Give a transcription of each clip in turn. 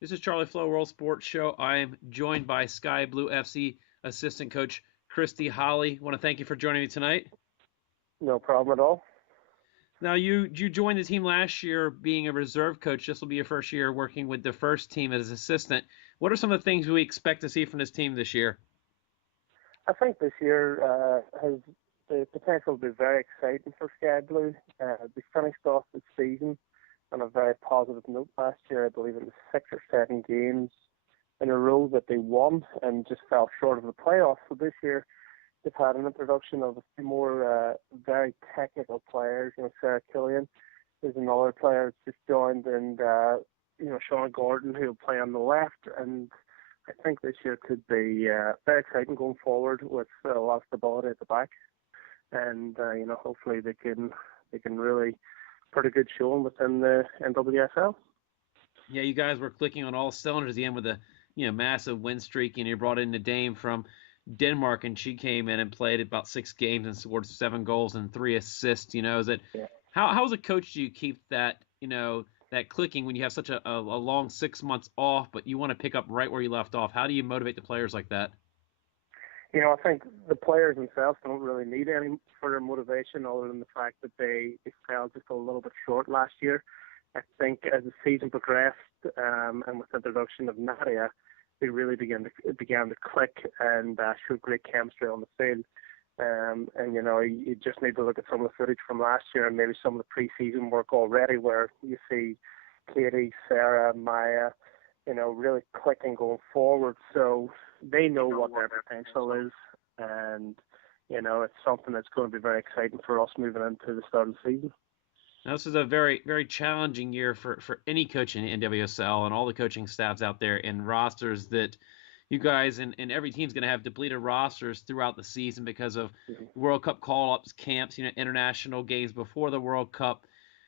This is Charlie Flowe, World Sports Show. I am joined by Sky Blue FC assistant coach Christy Holly. I want to thank you for joining me tonight. No problem at all. Now, you joined the team last year being a reserve coach. This will be your first year working with the first team as assistant. What are some of the things we expect to see from this team this year? I think this year has the potential to be very exciting for Sky Blue. We finished off the season on a very positive note last year. I believe it was 6 or 7 games in a row that they won and just fell short of the playoffs. So this year they've had an introduction of a few more very technical players. Sarah Killian is another player that's just joined, and Sean Gordon, who will play on the left. And I think this year could be very exciting going forward with a lot of stability at the back, and hopefully they can really put a good showing within the NWSL. Yeah, you guys were clicking on all cylinders at the end with a massive win streak, and you brought in a dame from Denmark, and she came in and played about 6 games and scored 7 goals and 3 assists. Is it Yeah. how as a coach do you keep that that clicking when you have such a long 6 months off, but you want to pick up right where you left off? How do you motivate the players like that? I think the players themselves don't really need any further motivation other than the fact that they fell just a little bit short last year. I think as the season progressed, and with the introduction of Nadia, they really began to click and show great chemistry on the field. You just need to look at some of the footage from last year and maybe some of the preseason work already, where you see Katie, Sarah, Maya, really clicking going forward. So they know what their potential is, and it's something that's going to be very exciting for us moving into the start of the season. Now, this is a very, very challenging year for any coach in the NWSL and all the coaching staffs out there and rosters that you guys and every team's going to have depleted rosters throughout the season because of Mhm. World Cup call-ups, camps, international games before the World Cup.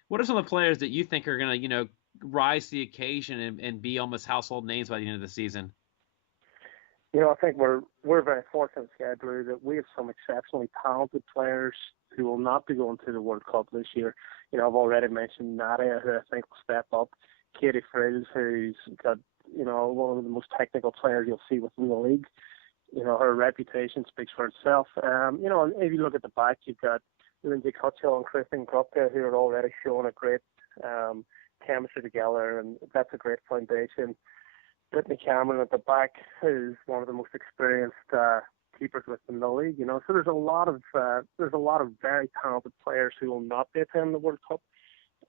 What are some of the players that you think are going to, rise to the occasion and be almost household names by the end of the season? I think we're very fortunate, Schedule, that we have some exceptionally talented players who will not be going to the World Cup this year. I've already mentioned Nadia, who I think will step up. Katie Frills, who's got one of the most technical players you'll see within the league. Her reputation speaks for itself. If you look at the back, you've got Lindsay Cutchell and Kristen Krupke, who are already showing a great chemistry together, and that's a great foundation. Brittany Cameron at the back, who's one of the most experienced keepers within the league. So there's a lot of very talented players who will not be attending the World Cup,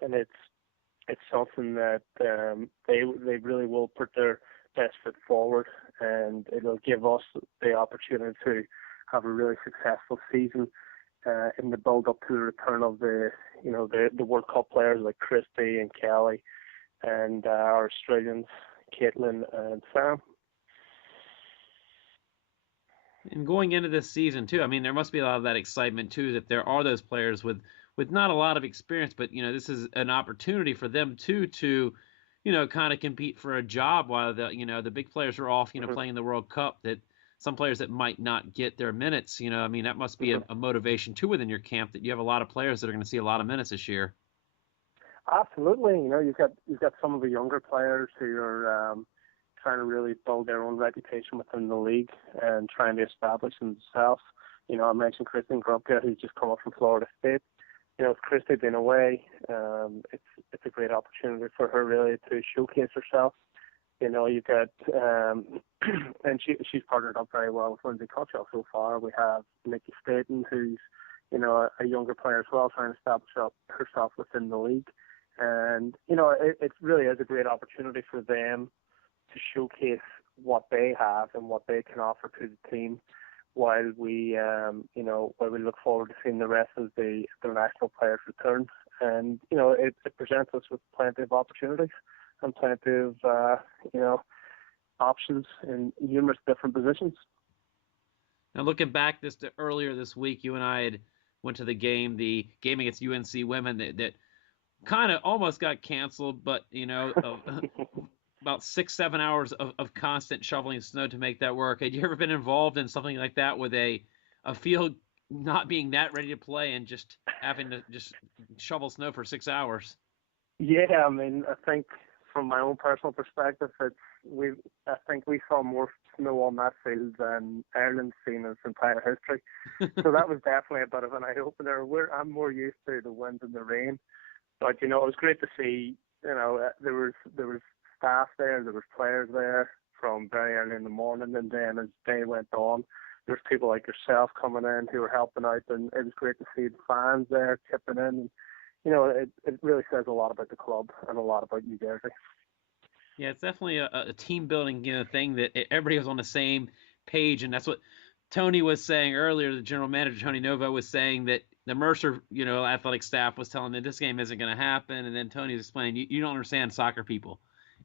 and it's something that they really will put their best foot forward, and it'll give us the opportunity to have a really successful season in the build up to the return of the World Cup players like Christy and Kelly and our Australians, Caitlin and Sam. And going into this season too, I mean, there must be a lot of that excitement too that there are those players with not a lot of experience, but this is an opportunity for them too to kind of compete for a job while the big players are off, Mhm. playing the World Cup. That some players that might not get their minutes, I mean, that must be Mhm. a motivation too within your camp that you have a lot of players that are going to see a lot of minutes this year. Absolutely. You've got some of the younger players who are trying to really build their own reputation within the league and trying to establish themselves. I mentioned Kristen Grubka, who's just come up from Florida State. With Christy being away, it's a great opportunity for her really to showcase herself. You've got and she's partnered up very well with Lindsay Cottrell so far. We have Nikki Staten, who's a younger player as well, trying to establish herself within the league. And it really is a great opportunity for them to showcase what they have and what they can offer to the team, while we look forward to seeing the rest of the international players return. And it presents us with plenty of opportunities and plenty of options in numerous different positions. Now looking back this to earlier this week, you and I had went to the game against UNC women that kind of almost got canceled, but about 6 7 hours of constant shoveling snow to make that work. Had you ever been involved in something like that with a field not being that ready to play and just having to just shovel snow for 6 hours? Yeah, I mean, I think from my own personal perspective, I think we saw more snow on that field than Ireland's seen in its entire history. So that was definitely a bit of an eye opener. I'm more used to the wind and the rain, but it was great to see. There was staff there was players there from very early in the morning, and then as day went on, there's people like yourself coming in who were helping out, and it was great to see the fans there chipping in. It really says a lot about the club and a lot about New Jersey. Yeah, it's definitely a team building thing that everybody was on the same page, and that's what Tony was saying earlier. The general manager Tony Novo was saying that the Mercer athletic staff was telling them this game isn't going to happen, and then Tony was explaining you don't understand soccer people,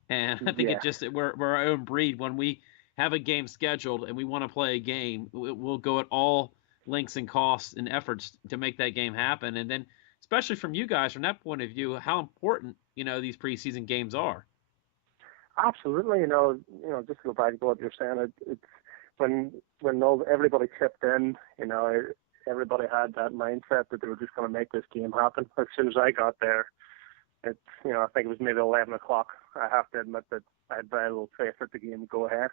and I think we're our own breed. When we have a game scheduled and we want to play a game, we'll go at all lengths and costs and efforts to make that game happen, and then especially from you guys from that point of view, how important these preseason games are. Absolutely, just to go back to what you're saying, it's when everybody chipped in, everybody had that mindset that they were just going to make this game happen. As soon as I got there, I think it was maybe 11 o'clock. I have to admit that I had very little faith that the game would go ahead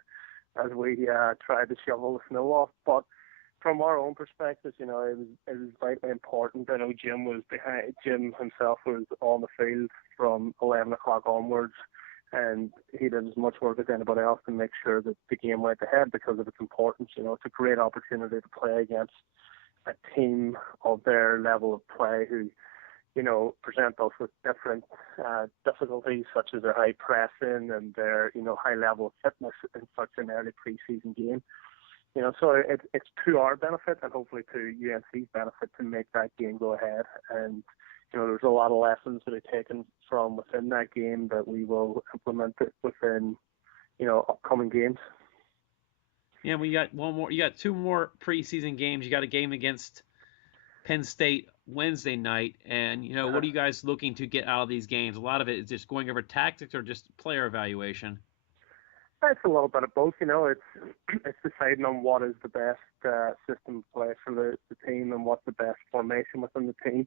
as we tried to shovel the snow off. But from our own perspective, it was vitally important. I know Jim himself was on the field from 11 o'clock onwards, and he did as much work as anybody else to make sure that the game went ahead because of its importance. It's a great opportunity to play against a team of their level of play who, present us with different difficulties, such as their high pressing and their, high level of fitness in such an early preseason game. So it's to our benefit and hopefully to UNC's benefit to make that game go ahead. And there's a lot of lessons that are taken from within that game that we will implement it within, upcoming games. Yeah, we got one more. You got two more preseason games. You got a game against Penn State Wednesday night, and what are you guys looking to get out of these games? A lot of it is just going over tactics or just player evaluation. It's a little bit of both. It's deciding on what is the best system of play for the team and what's the best formation within the team.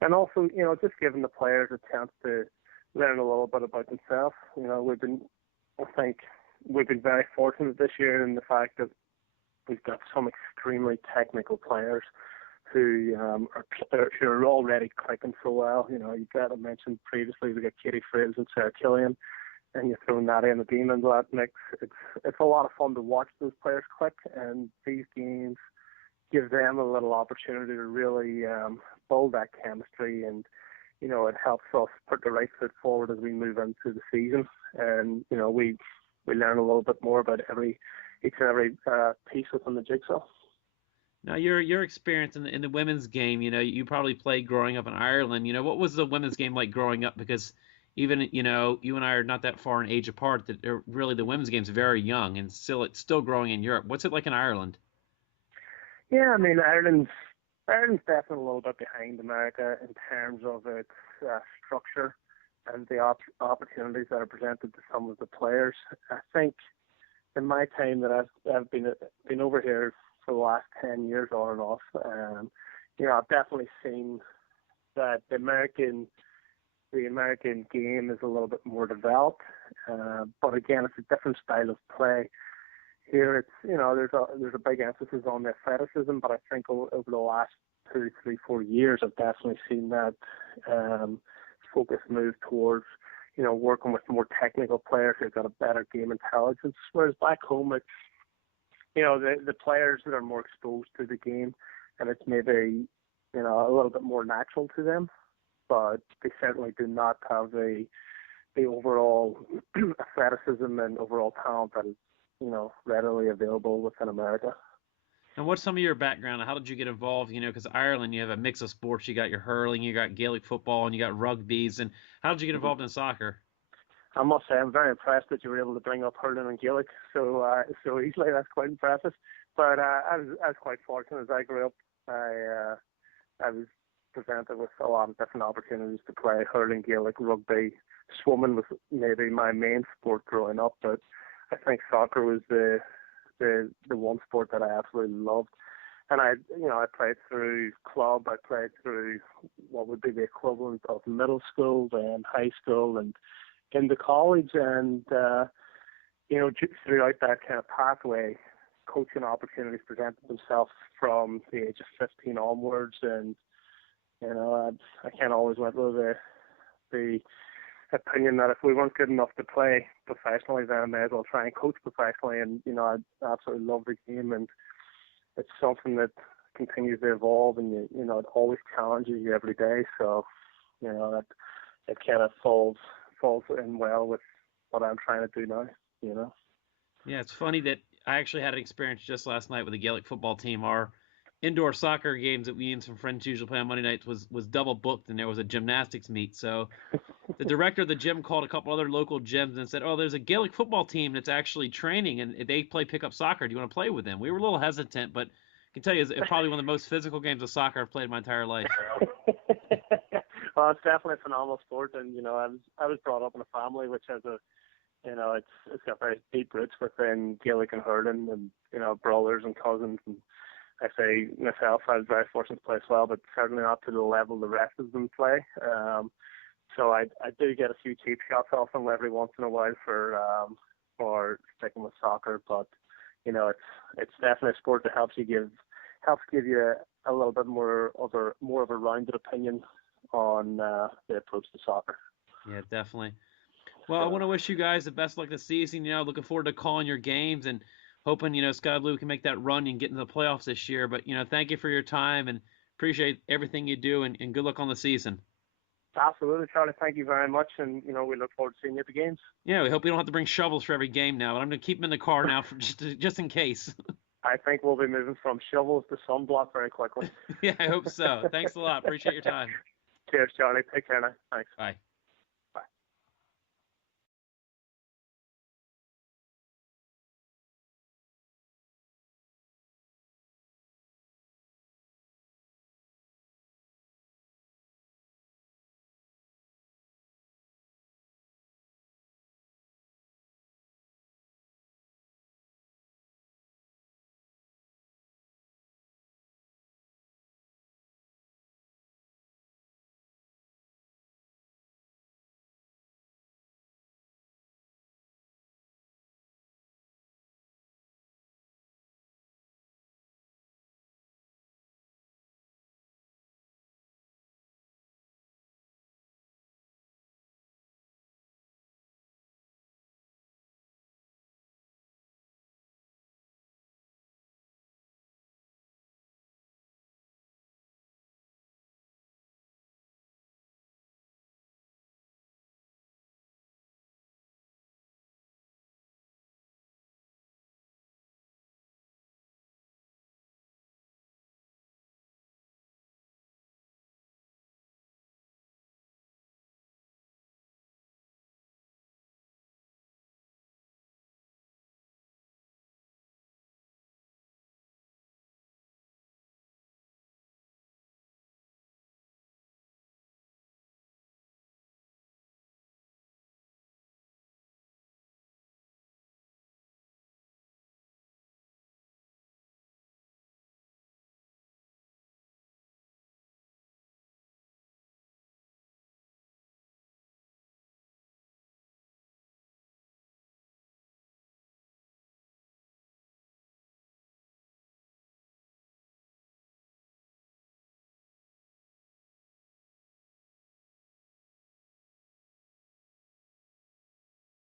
And also, just giving the players a chance to learn a little bit about themselves. I think we've been very fortunate this year in the fact that we've got some extremely technical players who are already clicking so well. You've got to mention previously we got Katie Frizz and Sarah Killian, and you throw Nadia and Nadine into that mix. It's a lot of fun to watch those players click, and these games give them a little opportunity to really build that chemistry, and it helps us put the right foot forward as we move into the season. And we learn a little bit more about each and every piece within the jigsaw. Now, your experience in the women's game, you probably played growing up in Ireland. What was the women's game like growing up? Because even you and I are not that far in age apart. That really the women's game's very young, and it's still growing in Europe. What's it like in Ireland? Yeah, I mean Ireland's definitely a little bit behind America in terms of its structure and the opportunities that are presented to some of the players. I think in my time that I've been over here for the last 10 years on and off, I've definitely seen that the American game is a little bit more developed, but again, it's a different style of play. Here, it's there's a big emphasis on the athleticism, but I think over the last 2, 3, 4 years, I've definitely seen that focus move towards working with more technical players who've got a better game intelligence. Whereas back home, it's the players that are more exposed to the game, and it's maybe a little bit more natural to them, but they certainly do not have the overall athleticism and overall talent that is readily available within America. And what's some of your background? How did you get involved? Because Ireland, you have a mix of sports. You got your hurling, you got Gaelic football, and you got rugbies. And how did you get involved in soccer? I must say, I'm very impressed that you were able to bring up hurling and Gaelic so easily. That's quite impressive. But I was quite fortunate as I grew up. I was presented with a lot of different opportunities to play hurling, Gaelic, rugby. Swimming was maybe my main sport growing up, but I think soccer was the one sport that I absolutely loved. And I played through club. I played through what would be the equivalent of middle school and high school, and into college, and throughout that kind of pathway, coaching opportunities presented themselves from the age of 15 onwards, and I can't always went with the opinion that if we weren't good enough to play professionally, then I may as well try and coach professionally. And I absolutely love the game, and it's something that continues to evolve, and it always challenges you every day. So that it kind of falls in well with what I'm trying to do now. Yeah, it's funny that I actually had an experience just last night with the Gaelic football team. Our indoor soccer games that we and some friends usually play on Monday nights was double booked, and there was a gymnastics meet. So the director of the gym called a couple other local gyms and said, "Oh, there's a Gaelic football team that's actually training, and they play pickup soccer. Do you want to play with them?" We were a little hesitant, but I can tell you, it's probably one of the most physical games of soccer I've played in my entire life. Well, it's definitely a phenomenal sport, and I was brought up in a family which has it's got very deep roots within Gaelic and hurling, and brothers and cousins, and I say myself, I was very fortunate to play as well, but certainly not to the level the rest of them play. So I do get a few cheap shots off them every once in a while for sticking with soccer, but it's definitely a sport that helps give you a little bit more of a rounded opinion on the approach to soccer. Yeah, definitely. Well, I want to wish you guys the best luck this season. Looking forward to calling your games and hoping, Sky Blue can make that run and get into the playoffs this year. But, thank you for your time and appreciate everything you do, and good luck on the season. Absolutely, Charlie. Thank you very much. And, we look forward to seeing you at the games. Yeah, we hope we don't have to bring shovels for every game now. But I'm going to keep them in the car now for just in case. I think we'll be moving from shovels to sunblock very quickly. Yeah, I hope so. Thanks a lot. Appreciate your time. Cheers, Charlie. Take care now. Thanks. Bye.